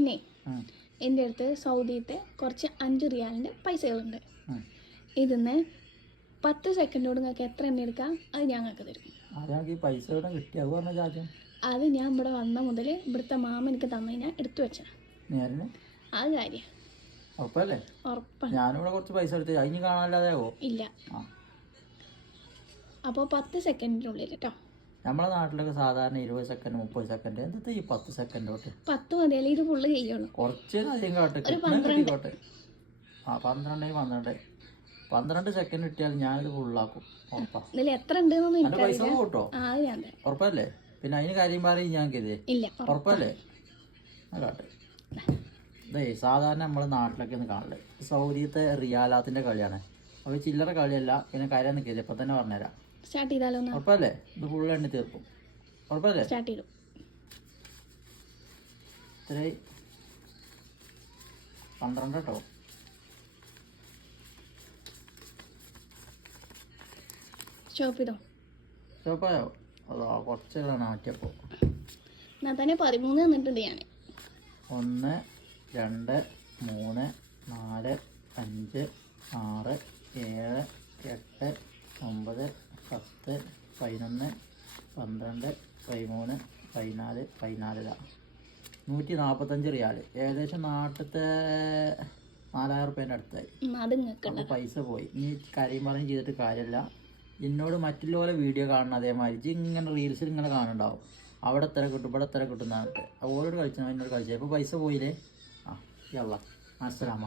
പിന്നെ എൻ്റെ അടുത്ത് സൗദിയത്തെ കുറച്ച് 5 റിയാലിൻ്റെ പൈസകളുണ്ട്. ഇതിന്ന് 10 സെക്കൻഡോട് നിങ്ങൾക്ക് എത്ര എണ്ണ എടുക്കാം അത് ഞങ്ങൾക്ക് തരും. അത് ഞാൻ ഇവിടെ വന്ന മുതൽ ഇവിടുത്തെ മാമ എനിക്ക് തന്നു ഞാൻ എടുത്തു വെച്ച അത് കാര്യം ഇല്ല. അപ്പോൾ 10 സെക്കൻഡിനുള്ളിൽ കേട്ടോ. നമ്മളെ നാട്ടിലൊക്കെ സാധാരണ 20 സെക്കൻഡ് 30 സെക്കൻഡ് എന്താ ഈ 10 സെക്കൻഡ് തൊട്ട് 10 മതിയല്ലേ ഇത് ഫുള്ള് ചെയ്യുള്ളൂ. കുറച്ച് അധികം കാട്ടെ. 12 സെക്കൻഡ് കിട്ടിയാൽ ഞാനിത് ഫുള്ളാക്കും. ഇതിൽ എത്ര ഉണ്ട് പൈസ കൂട്ടോ ഉറപ്പല്ലേ? പിന്നെ അതിന് കാര്യം പറയും ഞങ്ങൾക്ക് ഇല്ല ഉറപ്പല്ലേ? കാട്ടെ ഇതേ സാധാരണ നമ്മളെ നാട്ടിലൊക്കെ ഒന്ന് കാണല് സൗദിയത്തെ റിയാലാത്തിന്റെ കളിയാണ്. അപ്പോൾ ചില്ലറ കളിയല്ല. പിന്നെ കാര്യം നിൽക്കില്ല ഇപ്പൊ തന്നെ പറഞ്ഞുതരാം. സ്റ്റാർട്ട് ചെയ്താലോ? ഉറപ്പല്ലേ? ഇത് ഫുള്ള് എണ്ണി തീർക്കും. ഉറപ്പല്ലേ? സ്റ്റാർട്ട് ചെയ്തു. ഇത്ര 12 കേട്ടോ. സ്റ്റോപ്പായോ? അതോ കുറച്ചുകളാണ് മാറ്റിയപ്പോ. ഞാൻ തന്നെ 13 തന്നിട്ടുണ്ട് ഞാൻ. 1 2 3 4 5 6 7 8 9 10 11 12 13 14 14 145 റിയാല്. ഏകദേശം നാട്ടിലത്തെ 4000 റുപ്യേൻ്റെ അടുത്തായി. അപ്പോൾ പൈസ പോയി. ഇനി കാര്യം പറഞ്ഞ് ചെയ്തിട്ട് കാര്യമില്ല. എന്നോട് മറ്റുള്ള വീഡിയോ കാണണം അതേമാതിരി ഇങ്ങനെ റീൽസിൽ ഇങ്ങനെ കാണുന്നുണ്ടാവും. അവിടെ എത്ര കിട്ടും ഇവിടെ എത്ര കിട്ടും എന്നൊക്കെ ഓരോട് കളിച്ചാൽ എന്നോട് കളിച്ചാൽ ഇപ്പോൾ പൈസ പോയില്ലേ. യല്ലാ അസ്സലാമ.